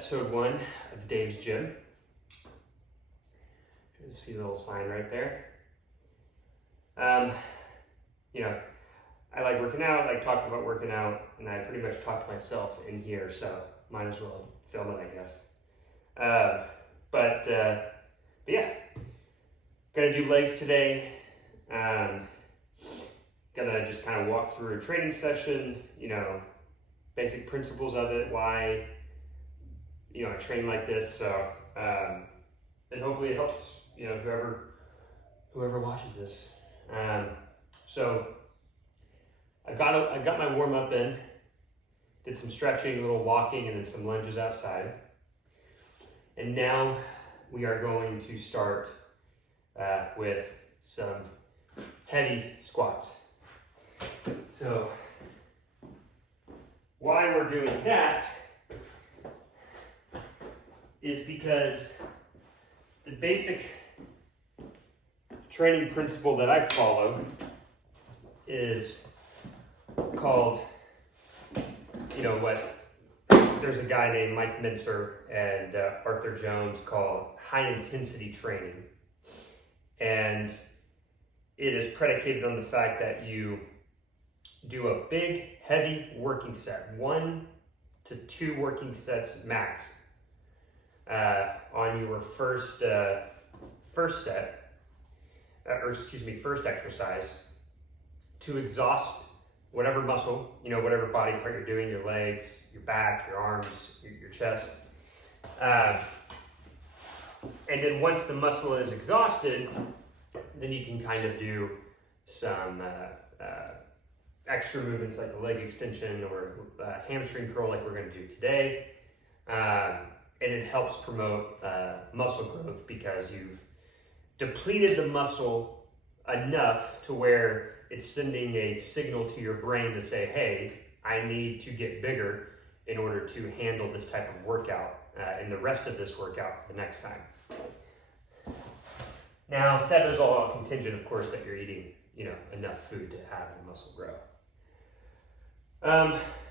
episode 1 of Dave's Gym. You see the little sign right there. You know, I like working out, I like talking about working out, and I pretty much talk to myself in here, so might as well film it, I guess. But yeah, gonna do legs today. Gonna just kind of walk through a training session, you know, basic principles of it, why, you know, I train like this. So, and hopefully it helps, you know, whoever watches this. So I got my warm up in, did some stretching, a little walking, and then some lunges outside. And now we are going to start with some heavy squats. So why we're doing that is because the basic training principle that I follow is called, you know what, there's a guy named Mike Mincer and Arthur Jones called high intensity training. And it is predicated on the fact that you do a big, heavy working set, 1 to 2 working sets max on your first exercise to exhaust whatever muscle, you know, whatever body part you're doing, your legs, your back, your arms, your chest. And then once the muscle is exhausted, then you can kind of do some extra movements like the leg extension or hamstring curl like we're going to do today. And it helps promote muscle growth because you've depleted the muscle enough to where it's sending a signal to your brain to say, hey, I need to get bigger in order to handle this type of workout and the rest of this workout the next time. Now, that is all contingent, of course, that you're eating, you know, enough food to have the muscle grow.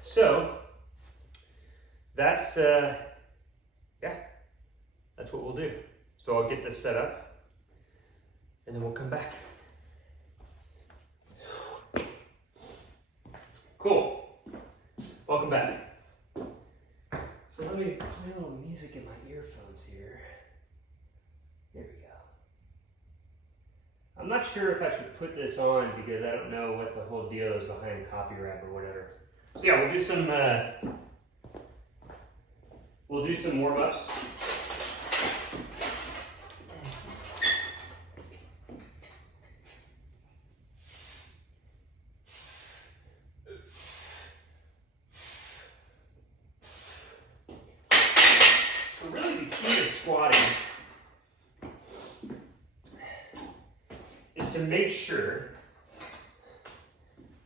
So that's that's what we'll do. So I'll get this set up and then we'll come back. Cool. Welcome back. So let me play a little music in my earphones here. There we go. I'm not sure if I should put this on because I don't know what the whole deal is behind copyright or whatever. So yeah, we'll do some warm-ups. So really the key to squatting is to make sure,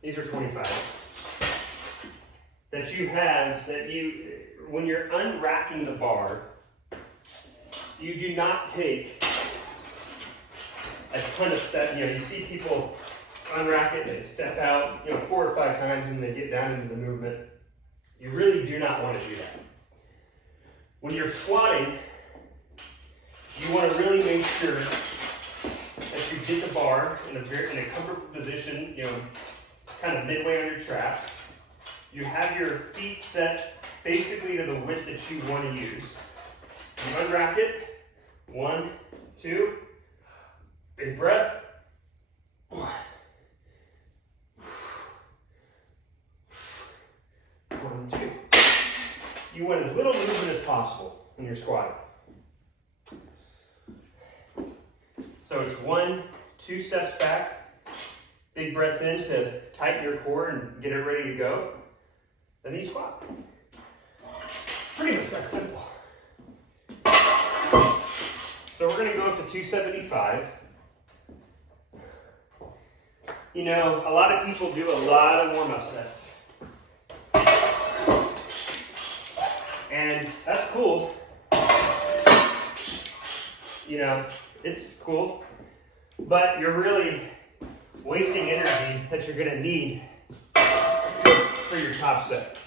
these are 25, that you, when you're unracking the bar, you do not take a ton of steps. You know, you see people unrack it, they step out, you know, 4 or 5 times and they get down into the movement. You really do not want to do that. When you're squatting, you want to really make sure that you get the bar in a comfortable position, you know, kind of midway on your traps. You have your feet set basically to the width that you want to use. You unrack it. 1, 2, big breath. 1, 2. You want as little movement as possible when you're squatting. So it's 1, 2 steps back, big breath in to tighten your core and get it ready to go. Then you squat. Pretty much that simple. So we're going to go up to 275. You know, a lot of people do a lot of warm-up sets. And that's cool. You know, it's cool. But you're really wasting energy that you're going to need for your top set.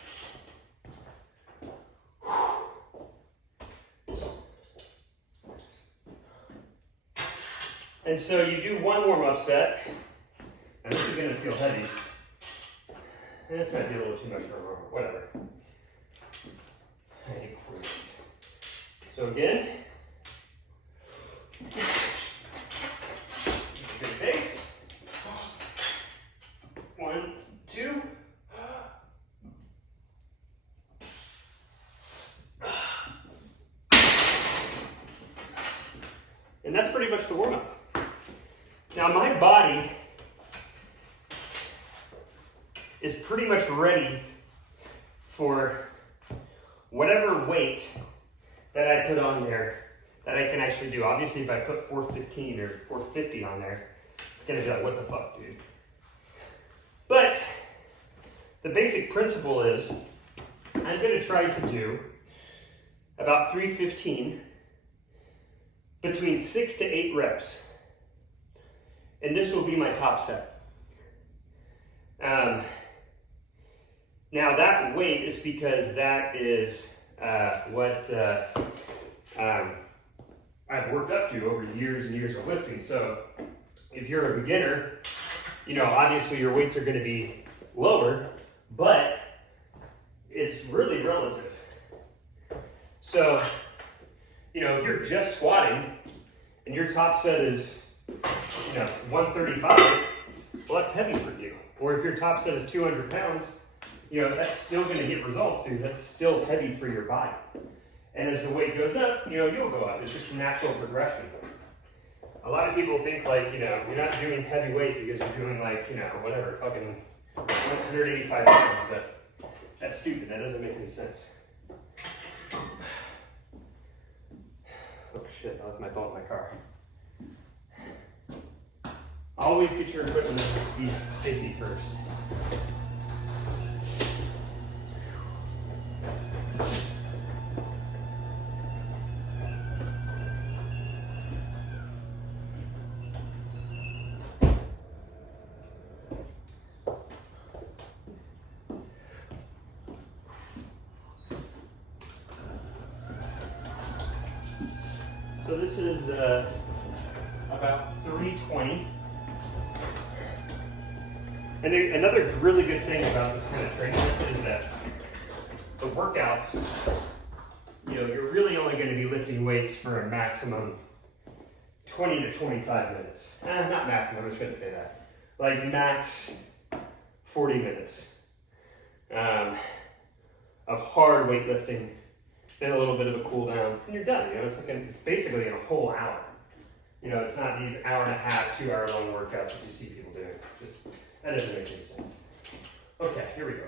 And so you do one warm-up set, and this is gonna feel heavy. And this might be a little too much for a warm-up, whatever. I hate before this. So again, big base. 1, 2. And that's pretty much the warm-up. Now my body is pretty much ready for whatever weight that I put on there that I can actually do. Obviously, if I put 415 or 450 on there, it's gonna be like, what the fuck, dude? But the basic principle is I'm gonna try to do about 315 between 6 to 8 reps. And this will be my top set. Now that weight is because that is what I've worked up to over years and years of lifting. So if you're a beginner, you know, obviously your weights are going to be lower, but it's really relative. So, you know, if you're just squatting and your top set is, you know, 135, well, that's heavy for you. Or if your top set is 200 pounds, you know, that's still going to get results because that's still heavy for your body. And as the weight goes up, you know, you'll go up. It's just a natural progression. A lot of people think like, you know, you're not doing heavy weight because you're doing like, you know, whatever, fucking 185 pounds, but that's stupid. That doesn't make any sense. Oh shit, I left my phone in my car. Always get your equipment safety first. So this is about 320. And another really good thing about this kind of training is that the workouts, you know, you're really only going to be lifting weights for a maximum 20 to 25 minutes. Not maximum, I shouldn't say that. Like max 40 minutes of hard weightlifting, then a little bit of a cool down, and you're done. You know, it's basically in a whole hour. You know, it's not these hour and a half, 2 hour long workouts that you see people doing. Just that doesn't make any sense. Okay, here we go.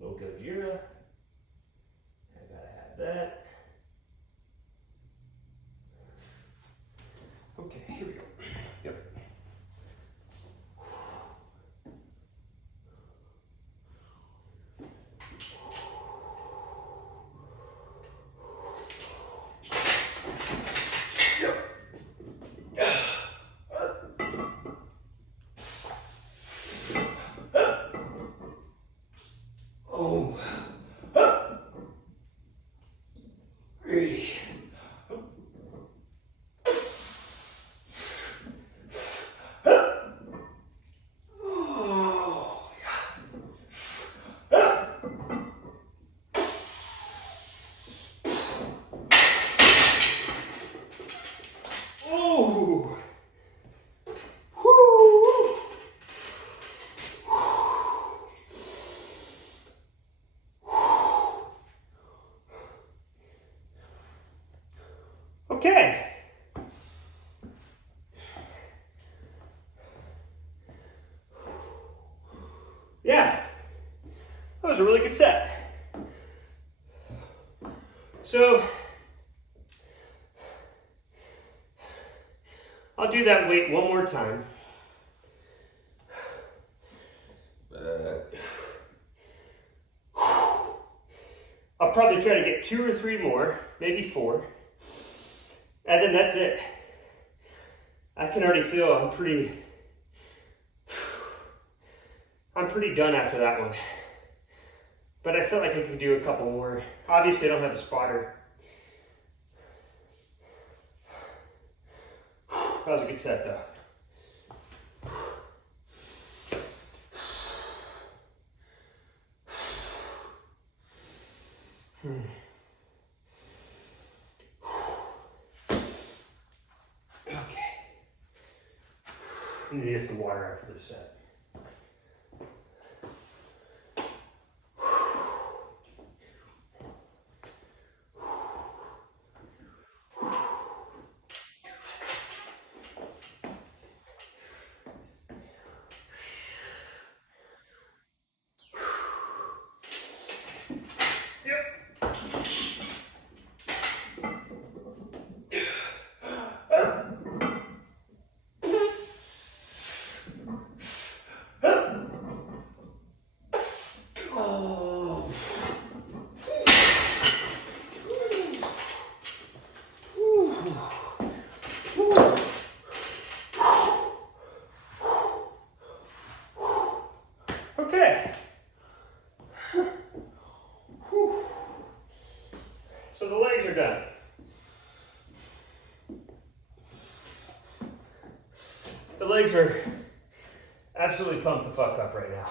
Little Gojira. I gotta have that. Okay, here we go. Yep. Okay. Yeah, that was a really good set. So, I'll do that weight one more time. I'll probably try to get 2 or 3 more, maybe 4. And then that's it. I can already feel I'm pretty done after that one. But I feel like I could do a couple more. Obviously, I don't have the spotter. That was a good set, though. Okay. I need to get some water after this set. Okay. So the legs are done. The legs are absolutely pumped the fuck up right now.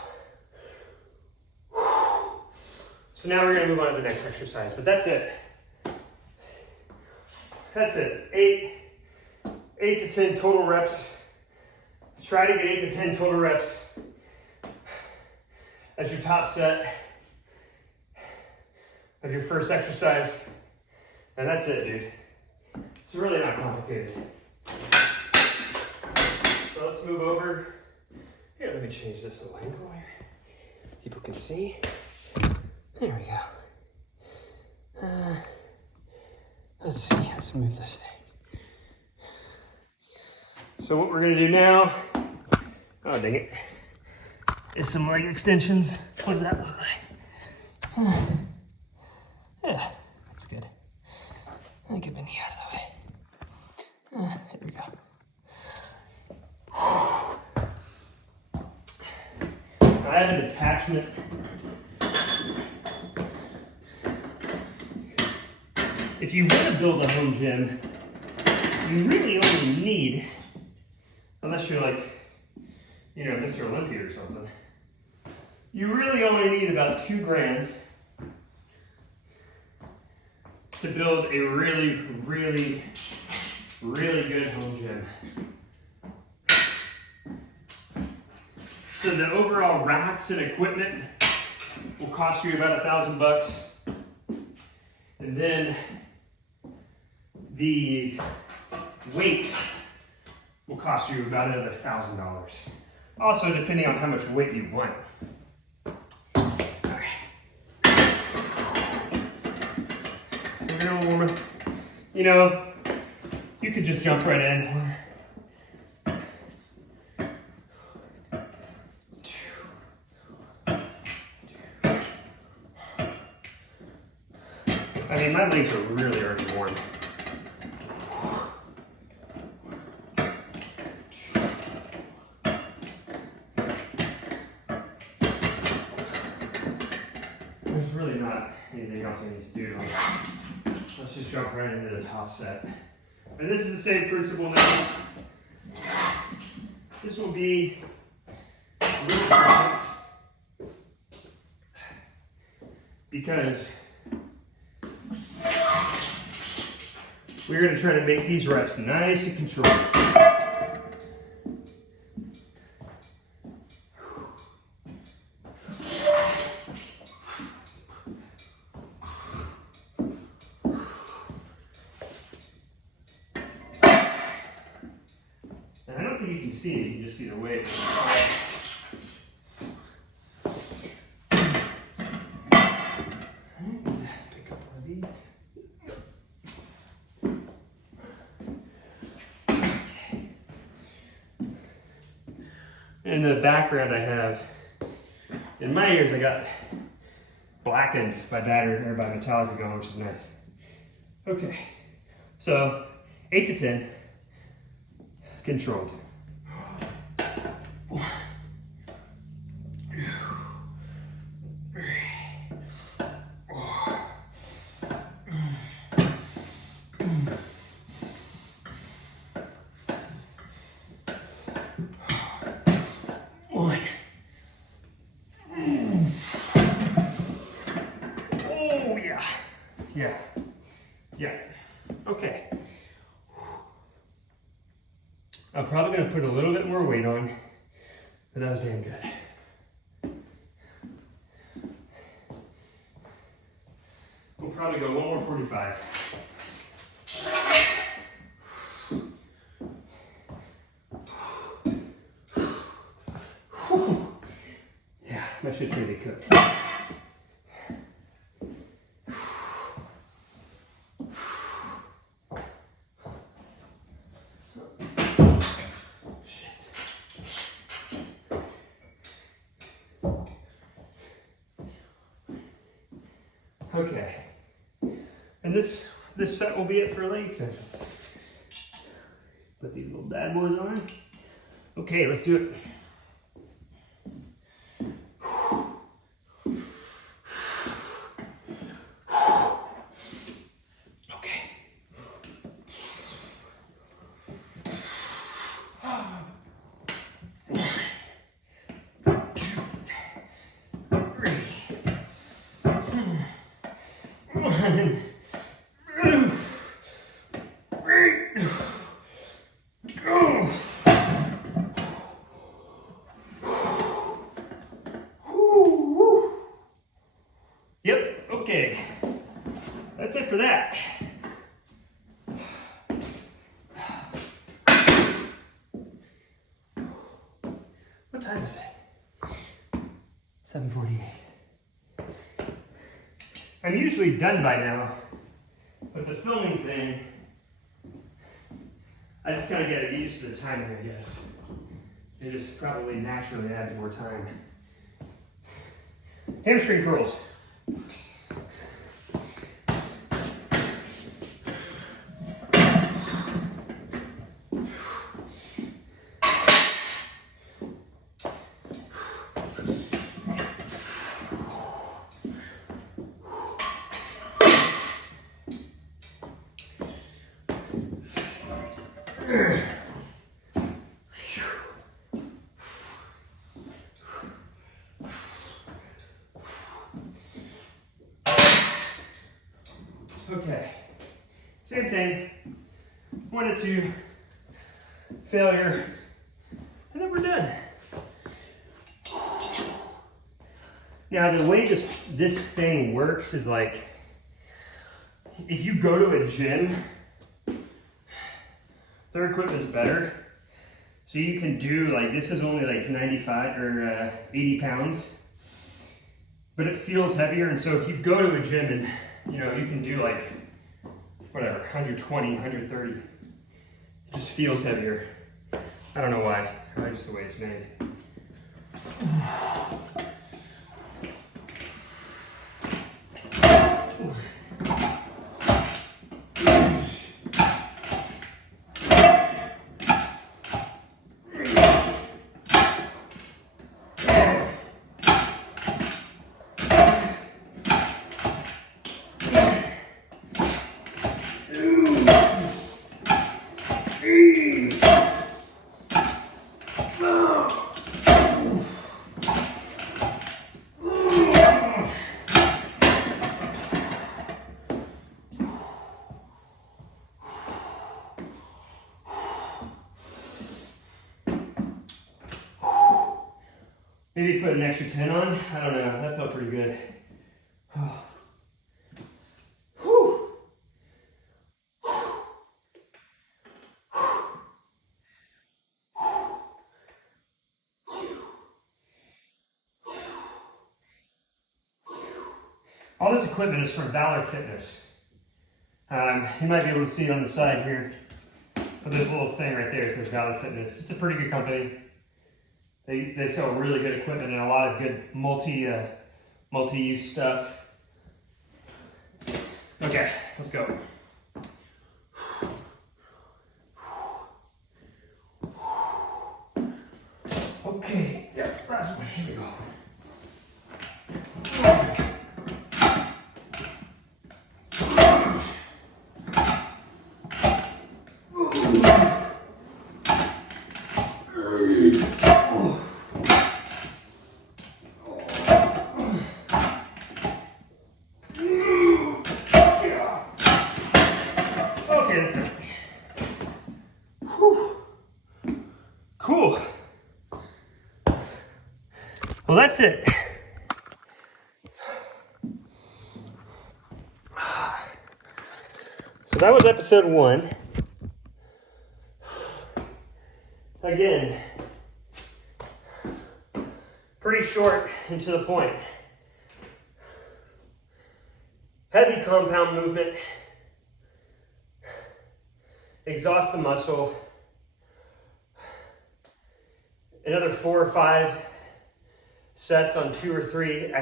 So now we're gonna move on to the next exercise, but that's it. That's it. 8 to 10 total reps. Try to get 8 to 10 total reps as your top set of your first exercise. And that's it, dude. It's really not complicated. So let's move over. Here, let me change this little angle here. People can see. There we go. Let's see, let's move this thing. So what we're gonna do now, oh dang it, is some leg extensions. What does that look like? Yeah, looks good. I'll get my knee out of the way. There we go. I have an attachment. If you want to build a home gym, you really only need, unless you're like, you know, Mr. Olympia or something, you really only need about $2,000 to build a really, really, really good home gym. So the overall racks and equipment will cost you about $1,000, and then the weight will cost you about another $1,000. Also, depending on how much weight you want. All right. So we're gonna warm up. You know, you could just jump right in. I mean, my legs are really already warm. There's really not anything else I need to do. Let's just jump right into the top set. And this is the same principle now. This will be a little different because we're going to try to make these reps nice and controlled. And I don't think you can see it, you can just see the weight. Pick up one of these. In the background I have, in my ears I got Blackened by Metallica going, which is nice. Okay, so 8 to 10, controlled. I'm probably gonna put a little bit more weight on, but that was damn good. We'll probably go one more 45. Yeah, my shit's gonna be cooked. Okay, and this set will be it for leg extensions. Put these little bad boys on. Okay, let's do it. Okay. Yep, okay. That's it for that. What time is it? 7:48. I'm usually done by now, but the filming thing, I just gotta get used to the timing, I guess. It just probably naturally adds more time. Hamstring curls. Okay, same thing, 1 to 2, failure, and then we're done. Now the way this thing works is like, if you go to a gym, their equipment's better. So you can do like, this is only like 95 or 80 pounds, but it feels heavier. And so if you go to a gym and you know, you can do like, whatever, 120, 130. It just feels heavier. I don't know why, probably just the way it's made. Maybe put an extra 10 on. I don't know. That felt pretty good. Whew. All this equipment is from Valor Fitness. You might be able to see it on the side here. But there's a little thing right there that says Valor Fitness. It's a pretty good company. They sell really good equipment and a lot of good multi-use stuff. Okay, let's go. Okay, yeah, last one. Here we go. Well, that's it. So that was episode 1. Again, pretty short and to the point. Heavy compound movement. Exhaust the muscle. Another 4 or 5 sets on 2 or 3,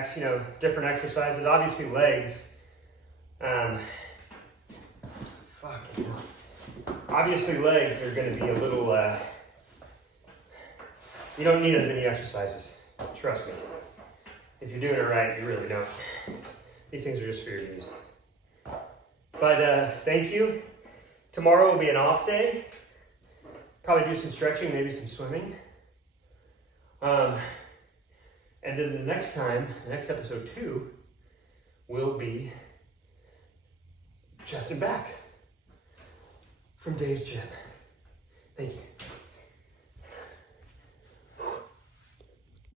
different exercises. Obviously legs. Obviously legs are going to be a little, you don't need as many exercises. Trust me. If you're doing it right, you really don't. These things are just for your knees. But thank you. Tomorrow will be an off day. Probably do some stretching, maybe some swimming. And then the next episode 2, will be chest and back from Dave's Gym. Thank you.